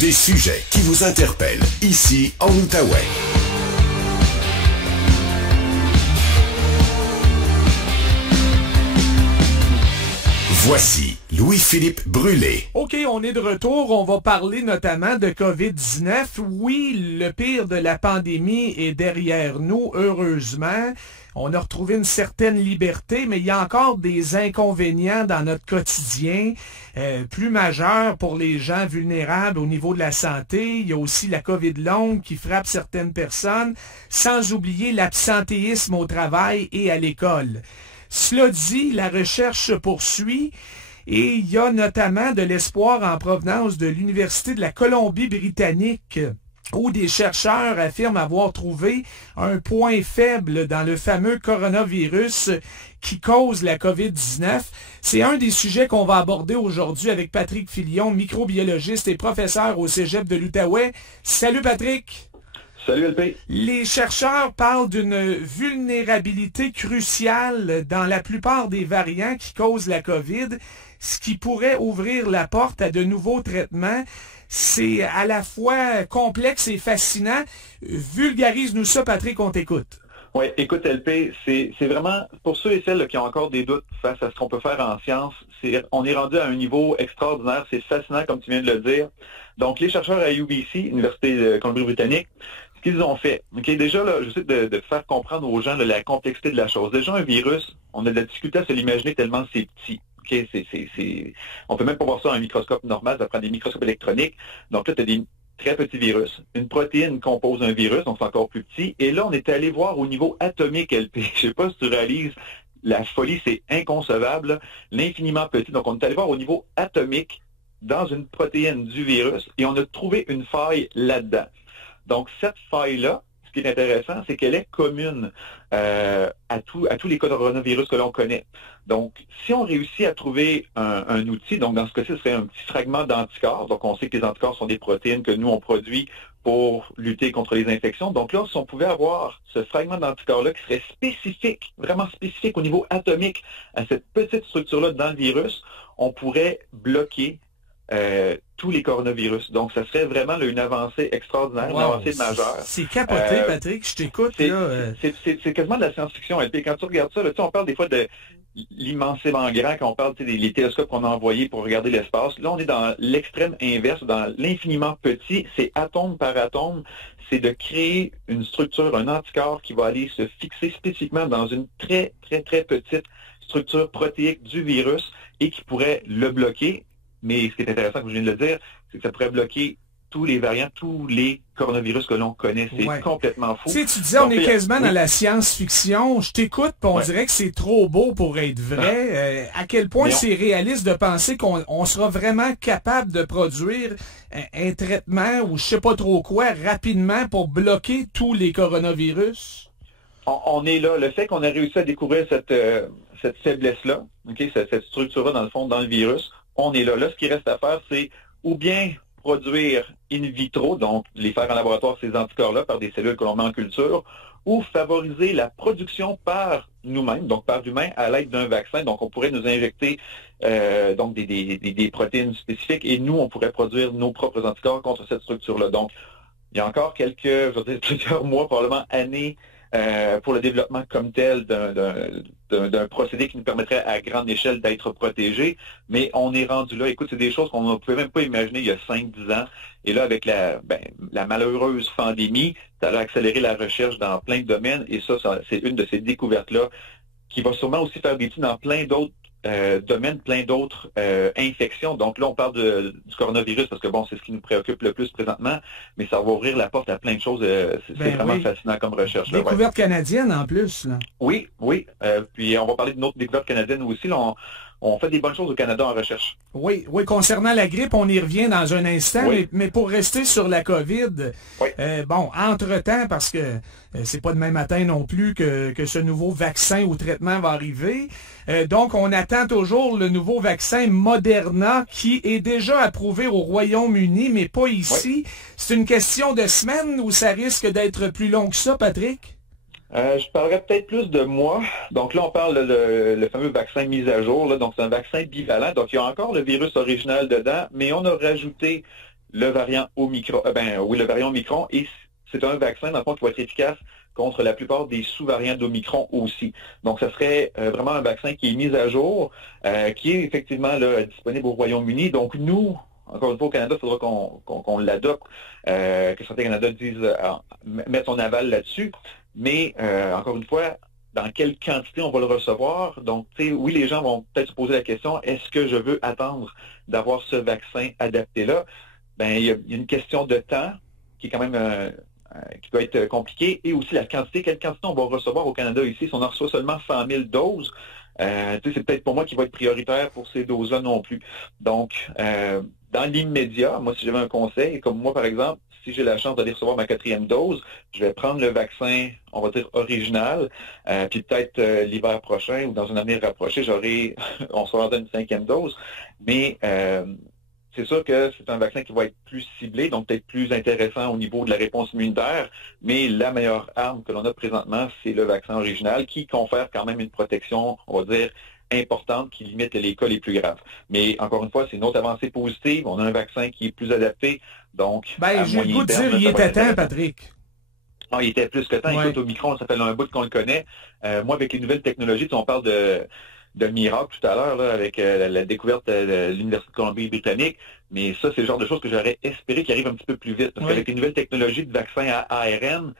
Des sujets qui vous interpellent ici en Outaouais. Voici Louis-Philippe Brûlé. OK, on est de retour. On va parler notamment de COVID-19. Oui, le pire de la pandémie est derrière nous, heureusement. On a retrouvé une certaine liberté, mais il y a encore des inconvénients dans notre quotidien, plus majeurs pour les gens vulnérables au niveau de la santé. Il y a aussi la COVID longue qui frappe certaines personnes, sans oublier l'absentéisme au travail et à l'école. Cela dit, la recherche se poursuit et il y a notamment de l'espoir en provenance de l'Université de la Colombie-Britannique où des chercheurs affirment avoir trouvé un point faible dans le fameux coronavirus qui cause la COVID-19. C'est un des sujets qu'on va aborder aujourd'hui avec Patrick Filion, microbiologiste et professeur au Cégep de l'Outaouais. Salut Patrick! Salut LP. Les chercheurs parlent d'une vulnérabilité cruciale dans la plupart des variants qui causent la COVID, ce qui pourrait ouvrir la porte à de nouveaux traitements. C'est à la fois complexe et fascinant. Vulgarise-nous ça, Patrick, on t'écoute. Oui, écoute LP, c'est vraiment, pour ceux et celles là, qui ont encore des doutes face à ce qu'on peut faire en science, on est rendu à un niveau extraordinaire, c'est fascinant comme tu viens de le dire. Donc les chercheurs à UBC, Université de Colombie-Britannique, ce qu'ils ont fait, déjà, là, j'essaie de faire comprendre aux gens la complexité de la chose. Déjà, un virus, on a de la difficulté à se l'imaginer tellement c'est petit. On peut même pas voir ça dans un microscope normal, ça prend des microscopes électroniques. Donc là, tu as des très petits virus. Une protéine compose un virus, donc c'est encore plus petit. Et là, on est allé voir au niveau atomique, LP. Je sais pas si tu réalises, la folie, c'est inconcevable, l'infiniment petit. Donc, on est allé voir au niveau atomique dans une protéine du virus et on a trouvé une faille là-dedans. Donc, cette faille-là, ce qui est intéressant, c'est qu'elle est commune à tous les coronavirus que l'on connaît. Donc, si on réussit à trouver un outil, donc dans ce cas-ci, ce serait un petit fragment d'anticorps. Donc, on sait que les anticorps sont des protéines que nous, on produit pour lutter contre les infections. Donc là, si on pouvait avoir ce fragment d'anticorps-là qui serait spécifique, vraiment spécifique au niveau atomique à cette petite structure-là dans le virus, on pourrait bloquer tous les coronavirus. Donc, ça serait vraiment là, une avancée extraordinaire, une avancée majeure. C'est capoté, Patrick, je t'écoute. C'est quasiment de la science-fiction. Et puis, quand tu regardes ça, là, on parle des fois de l'immensément grand, quand on parle des télescopes qu'on a envoyés pour regarder l'espace. Là, on est dans l'extrême inverse, dans l'infiniment petit. C'est atome par atome. C'est de créer une structure, un anticorps qui va aller se fixer spécifiquement dans une très, très, très petite structure protéique du virus et qui pourrait le bloquer. Mais ce qui est intéressant, comme je viens de le dire, c'est que ça pourrait bloquer tous les variants, tous les coronavirus que l'on connaît. C'est complètement fou. Tu sais, tu disais, on est quasiment dans la science-fiction. Je t'écoute, puis on dirait que c'est trop beau pour être vrai. À quel point c'est réaliste de penser qu'on sera vraiment capable de produire un traitement ou je sais pas trop quoi rapidement pour bloquer tous les coronavirus? On est là. Le fait qu'on a réussi à découvrir cette faiblesse-là, cette structure-là, dans le fond, dans le virus, on est là. Là, ce qui reste à faire, c'est ou bien produire in vitro, donc les faire en laboratoire, ces anticorps-là, par des cellules que l'on met en culture, ou favoriser la production par nous-mêmes, donc par l'humain, à l'aide d'un vaccin. Donc, on pourrait nous injecter donc des protéines spécifiques et nous, on pourrait produire nos propres anticorps contre cette structure-là. Donc, il y a encore plusieurs mois, probablement années, pour le développement comme tel d'un procédé qui nous permettrait à grande échelle d'être protégé. Mais on est rendu là. Écoute, c'est des choses qu'on ne pouvait même pas imaginer il y a 5-10 ans. Et là, avec la malheureuse pandémie, ça a accéléré la recherche dans plein de domaines. Et ça c'est une de ces découvertes-là qui va sûrement aussi faire des dans plein d'autres domaines, plein d'autres infections. Donc là, on parle du coronavirus parce que bon, c'est ce qui nous préoccupe le plus présentement, mais ça va ouvrir la porte à plein de choses. C'est vraiment fascinant comme recherche. Découverte canadienne en plus. Là. Oui. Puis on va parler d'une autre découverte canadienne aussi. Là, on fait des bonnes choses au Canada en recherche. Oui, concernant la grippe, on y revient dans un instant, mais pour rester sur la COVID, entre-temps, parce que c'est pas demain matin non plus que ce nouveau vaccin ou traitement va arriver, donc on attend toujours le nouveau vaccin Moderna qui est déjà approuvé au Royaume-Uni, mais pas ici. C'est une question de semaines ou ça risque d'être plus long que ça, Patrick? Je parlerais peut-être plus de mois. Donc là, on parle le fameux vaccin mis à jour. Là. Donc c'est un vaccin bivalent. Donc il y a encore le virus original dedans, mais on a rajouté le variant Omicron, le variant Omicron, et c'est un vaccin, dans le fond, qui va être efficace contre la plupart des sous-variants d'Omicron aussi. Donc, ça serait vraiment un vaccin qui est mis à jour, qui est effectivement là, disponible au Royaume-Uni. Donc, nous, encore une fois, au Canada, il faudra qu'on l'adopte, que Santé Canada dise, mette son aval là-dessus. Mais, encore une fois, dans quelle quantité on va le recevoir? Donc, tu sais, oui, les gens vont peut-être se poser la question, est-ce que je veux attendre d'avoir ce vaccin adapté-là? Ben, il y a une question de temps qui est quand même qui peut être compliquée, et aussi la quantité. Quelle quantité on va recevoir au Canada ici? Si on en reçoit seulement 100 000 doses, c'est peut-être pour moi qui va être prioritaire pour ces doses-là non plus. Donc, dans l'immédiat, moi, si j'avais un conseil, comme moi, par exemple, si j'ai la chance d'aller recevoir ma 4e dose, je vais prendre le vaccin, on va dire, original, puis peut-être l'hiver prochain ou dans un avenir rapproché, on sera dans une 5e dose. Mais c'est sûr que c'est un vaccin qui va être plus ciblé, donc peut-être plus intéressant au niveau de la réponse immunitaire, mais la meilleure arme que l'on a présentement, c'est le vaccin original qui confère quand même une protection, on va dire, importante qui limite les cas les plus graves. Mais encore une fois, c'est une autre avancée positive. On a un vaccin qui est plus adapté, donc j'ai le goût de dire, il était temps, Patrick. Non, il était plus que temps. Ouais. Écoute, Omicron, ça fait un bout qu'on le connaît. Moi, avec les nouvelles technologies, on parle de miracle tout à l'heure, là, avec la découverte de l'Université de Colombie-Britannique, mais ça, c'est le genre de choses que j'aurais espéré qui arrive un petit peu plus vite. Parce qu'avec les nouvelles technologies de vaccins à ARN,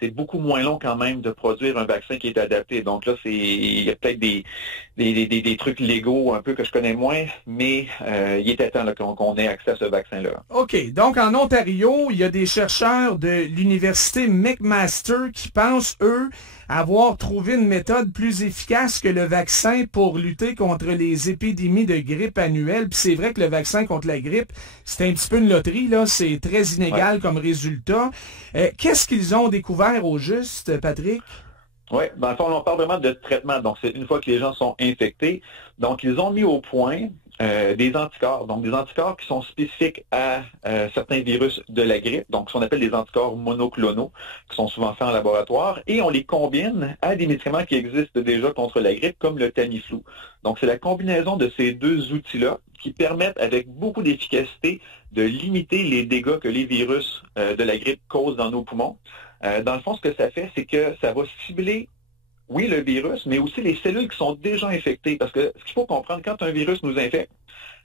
c'est beaucoup moins long quand même de produire un vaccin qui est adapté. Donc là, il y a peut-être des trucs légaux un peu que je connais moins, mais il était temps qu'on ait accès à ce vaccin-là. OK. Donc, en Ontario, il y a des chercheurs de l'Université McMaster qui pensent, eux, avoir trouvé une méthode plus efficace que le vaccin pour lutter contre les épidémies de grippe annuelles. Puis c'est vrai que le vaccin contre la grippe, c'est un petit peu une loterie, là. C'est très inégal comme résultat. Qu'est-ce qu'ils ont découvert au juste, Patrick? Oui, dans le fond, on parle vraiment de traitement. Donc, c'est une fois que les gens sont infectés. Donc, ils ont mis au point des anticorps. Donc, des anticorps qui sont spécifiques à certains virus de la grippe. Donc, ce qu'on appelle des anticorps monoclonaux, qui sont souvent faits en laboratoire. Et on les combine à des médicaments qui existent déjà contre la grippe, comme le Tamiflu. Donc, c'est la combinaison de ces deux outils-là qui permettent, avec beaucoup d'efficacité, de limiter les dégâts que les virus de la grippe causent dans nos poumons. Dans le fond, ce que ça fait, c'est que ça va cibler, oui, le virus, mais aussi les cellules qui sont déjà infectées. Parce que ce qu'il faut comprendre, quand un virus nous infecte,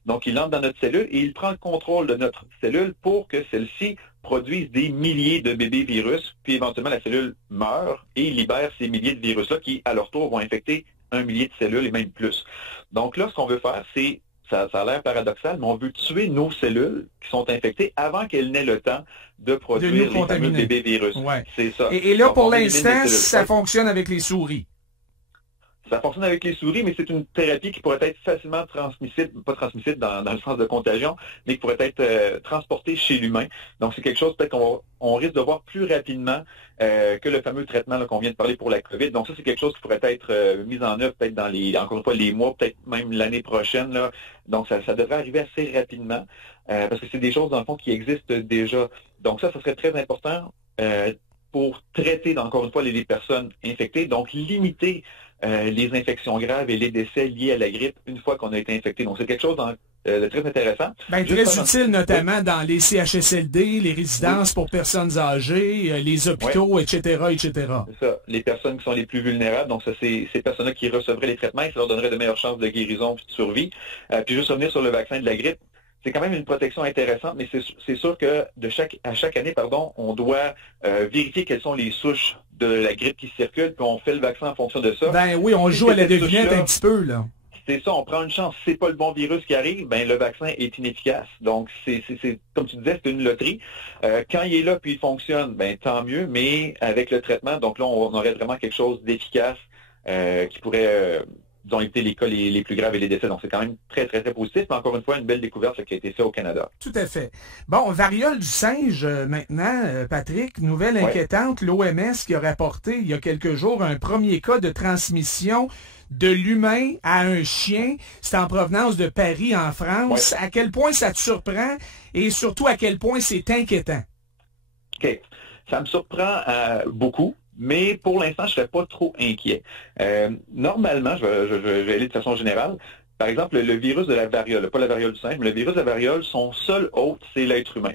donc il entre dans notre cellule et il prend le contrôle de notre cellule pour que celle-ci produise des milliers de bébés virus, puis éventuellement la cellule meurt et il libère ces milliers de virus-là qui, à leur tour, vont infecter 1 millier de cellules et même plus. Donc là, ce qu'on veut faire, c'est, ça a l'air paradoxal, mais on veut tuer nos cellules qui sont infectées avant qu'elles n'aient le temps de produire les fameux bébés virus. Ouais. C'est ça. Et là, donc, pour l'instant, ça fonctionne avec les souris. Ça fonctionne avec les souris, mais c'est une thérapie qui pourrait être facilement transmissible, pas transmissible dans le sens de contagion, mais qui pourrait être transportée chez l'humain. Donc, c'est quelque chose peut-être qu'on risque de voir plus rapidement que le fameux traitement qu'on vient de parler pour la COVID. Donc, ça, c'est quelque chose qui pourrait être mis en œuvre peut-être dans encore une fois, les mois, peut-être même l'année prochaine, là. Donc, ça devrait arriver assez rapidement, parce que c'est des choses, dans le fond, qui existent déjà. Donc, ça serait très important pour traiter, encore une fois, les personnes infectées. Donc, limiter les infections graves et les décès liés à la grippe une fois qu'on a été infecté. Donc, c'est quelque chose de très intéressant. Bien, très utile, notamment dans les CHSLD, les résidences pour personnes âgées, les hôpitaux, etc., etc. C'est ça. Les personnes qui sont les plus vulnérables, donc ça, c'est ces personnes-là qui recevraient les traitements et ça leur donnerait de meilleures chances de guérison et de survie. Puis juste revenir sur le vaccin de la grippe, c'est quand même une protection intéressante, mais c'est sûr que à chaque année, on doit vérifier quelles sont les souches de la grippe qui circulent, puis on fait le vaccin en fonction de ça. Ben oui, on joue à la devinette un petit peu, là. C'est ça, on prend une chance. Si c'est pas le bon virus qui arrive, ben le vaccin est inefficace. Donc, c'est comme tu disais, c'est une loterie. Quand il est là puis il fonctionne, ben tant mieux, mais avec le traitement, donc là, on aurait vraiment quelque chose d'efficace qui pourrait disons, éviter les cas les plus graves et les décès. Donc, c'est quand même très, très, très positif. Mais encore une fois, une belle découverte qui a été faite au Canada. Tout à fait. Bon, variole du singe, maintenant, Patrick, nouvelle inquiétante, l'OMS qui a rapporté il y a quelques jours un premier cas de transmission de l'humain à un chien. C'est en provenance de Paris, en France. À quel point ça te surprend et surtout à quel point c'est inquiétant? OK. Ça me surprend beaucoup. Mais pour l'instant, je ne serais pas trop inquiet. Normalement, je vais aller de façon générale, Par exemple, le virus de la variole, pas la variole du singe, mais le virus de la variole, son seul hôte, c'est l'être humain.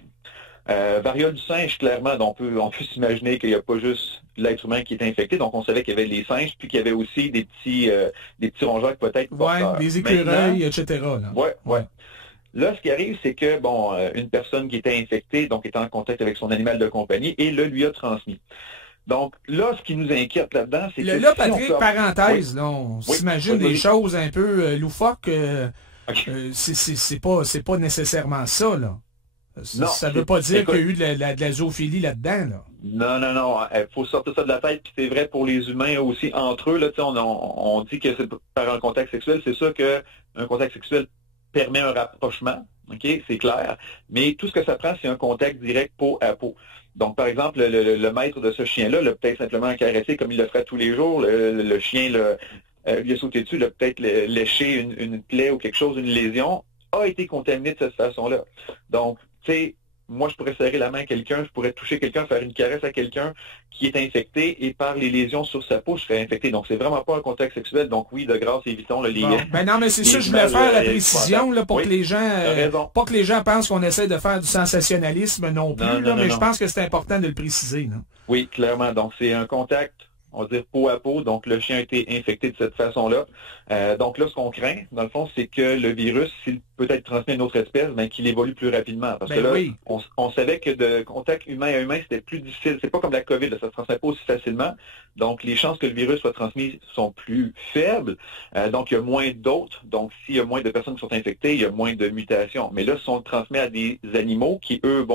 Variole du singe, clairement, on peut s'imaginer qu'il n'y a pas juste l'être humain qui est infecté. Donc, on savait qu'il y avait les singes, puis qu'il y avait aussi des petits rongeurs peut-être porteurs. Ouais, des écureuils, etc. Là. Ouais. Là, ce qui arrive, c'est que, une personne qui était infectée, donc était en contact avec son animal de compagnie, et le lui a transmis. Donc, là, ce qui nous inquiète là-dedans, c'est que... Là, Patrick, parenthèse, là, on s'imagine des choses un peu loufoques. Okay. C'est pas nécessairement ça, là. Ça ne veut pas dire qu'il y a eu de la zoophilie là-dedans, là. Non. Il faut sortir ça de la tête, puis c'est vrai pour les humains aussi, entre eux. Là, on dit que c'est par un contact sexuel. C'est sûr qu'un contact sexuel permet un rapprochement, OK, c'est clair. Mais tout ce que ça prend, c'est un contact direct peau à peau. Donc, par exemple, le maître de ce chien-là l'a peut-être simplement caressé comme il le ferait tous les jours. Le chien lui a sauté dessus, l'a peut-être léché une plaie ou quelque chose, une lésion, a été contaminé de cette façon-là. Donc, tu sais, moi, je pourrais serrer la main à quelqu'un, je pourrais toucher quelqu'un, faire une caresse à quelqu'un qui est infecté et par les lésions sur sa peau, je serais infecté. Donc, c'est vraiment pas un contact sexuel. Donc, oui, de grâce, évitons les... Bon. Ben non, mais c'est ça, je voulais faire la précision là, pour que les gens... pas que les gens pensent qu'on essaie de faire du sensationnalisme non plus, mais je pense que c'est important de le préciser. Là. Oui, clairement. Donc, c'est un contact, on va dire peau à peau, donc le chien a été infecté de cette façon-là. Donc là, ce qu'on craint, dans le fond, c'est que le virus, s'il peut être transmis à une autre espèce, qu'il évolue plus rapidement. Parce que là, on savait que de contact humain à humain, c'était plus difficile. C'est pas comme la COVID, là, ça se transmet pas aussi facilement. Donc, les chances que le virus soit transmis sont plus faibles. Donc, il y a moins d'hôtes. Donc, s'il y a moins de personnes qui sont infectées, il y a moins de mutations. Mais là, si on le transmet à des animaux qui, eux,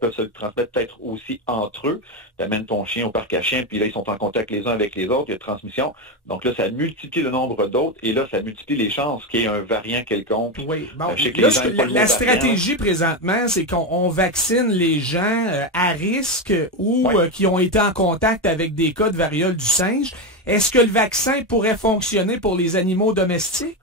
peuvent se le transmettre peut-être aussi entre eux. Tu amènes ton chien au parc à chiens, puis là, ils sont en contact les uns avec les autres, il y a transmission. Donc là, ça multiplie le nombre d'hôtes, et là, ça multiplie les chances qu'il y ait un variant quelconque. Oui, bon, là, la stratégie présentement, c'est qu'on vaccine les gens à risque ou qui ont été en contact avec des cas de variole du singe. Est-ce que le vaccin pourrait fonctionner pour les animaux domestiques?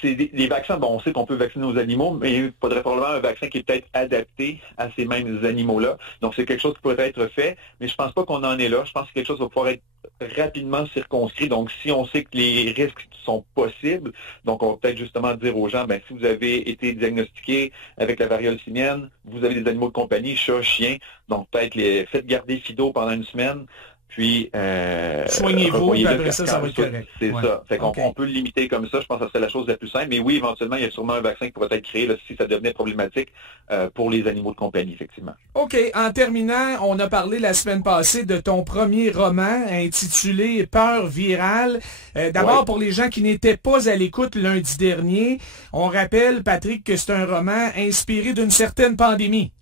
C'est des vaccins, on sait qu'on peut vacciner nos animaux, mais il faudrait probablement un vaccin qui est peut-être adapté à ces mêmes animaux-là. Donc, c'est quelque chose qui pourrait être fait, mais je pense pas qu'on en est là. Je pense que quelque chose va pouvoir être rapidement circonscrit. Donc, si on sait que les risques sont possibles, donc on va peut-être justement dire aux gens, si vous avez été diagnostiqué avec la variole simienne, vous avez des animaux de compagnie, chats, chiens, donc peut-être faites garder Fido pendant une semaine. Puis, soignez-vous, puis après ça va être correct. C'est ça. Fait qu'on peut le limiter comme ça. Je pense que ça serait la chose la plus simple. Mais oui, éventuellement, il y a sûrement un vaccin qui pourrait être créé là, si ça devenait problématique pour les animaux de compagnie, effectivement. OK. En terminant, on a parlé la semaine passée de ton premier roman intitulé Peur virale. D'abord, pour les gens qui n'étaient pas à l'écoute lundi dernier, on rappelle, Patrick, que c'est un roman inspiré d'une certaine pandémie.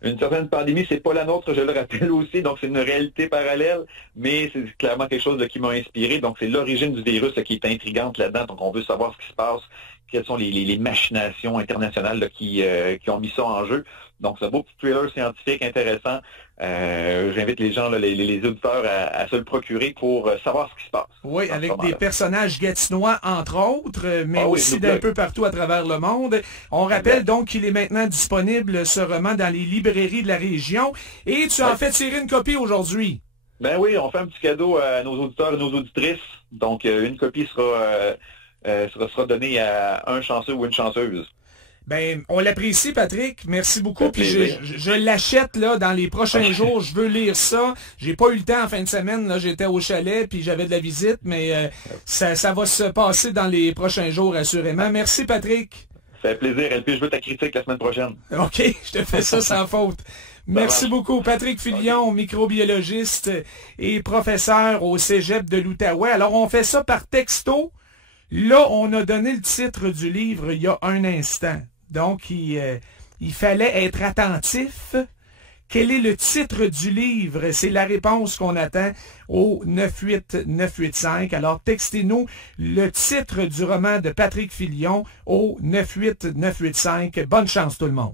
Une certaine pandémie, c'est pas la nôtre, je le rappelle aussi, donc c'est une réalité parallèle, mais c'est clairement quelque chose qui m'a inspiré. Donc c'est l'origine du virus qui est intrigante là-dedans, donc on veut savoir ce qui se passe, quelles sont les machinations internationales qui ont mis ça en jeu. Donc c'est un beau petit thriller scientifique intéressant. J'invite les gens, les auditeurs, à se le procurer pour savoir ce qui se passe. Oui, avec des personnages gatinois, entre autres, mais aussi d'un peu partout à travers le monde. On rappelle donc qu'il est maintenant disponible, ce roman, dans les librairies de la région. Et tu en fais tirer une copie aujourd'hui. Ben oui, on fait un petit cadeau à nos auditeurs et nos auditrices. Donc, une copie sera donnée à un chanceux ou une chanceuse. Ben, on l'apprécie, Patrick. Merci beaucoup. Puis je l'achète là dans les prochains jours. Je veux lire ça. J'ai pas eu le temps en fin de semaine. Là, j'étais au chalet puis j'avais de la visite, mais ça va se passer dans les prochains jours, assurément. Merci, Patrick. Ça fait plaisir. Et puis je veux ta critique la semaine prochaine. OK, je te fais ça sans faute. Merci beaucoup, Patrick Filion, microbiologiste et professeur au Cégep de l'Outaouais. Alors, on fait ça par texto. Là, on a donné le titre du livre il y a un instant. Donc, il fallait être attentif. Quel est le titre du livre? C'est la réponse qu'on attend au 98985. Alors, textez-nous le titre du roman de Patrick Filion au 98985. Bonne chance tout le monde.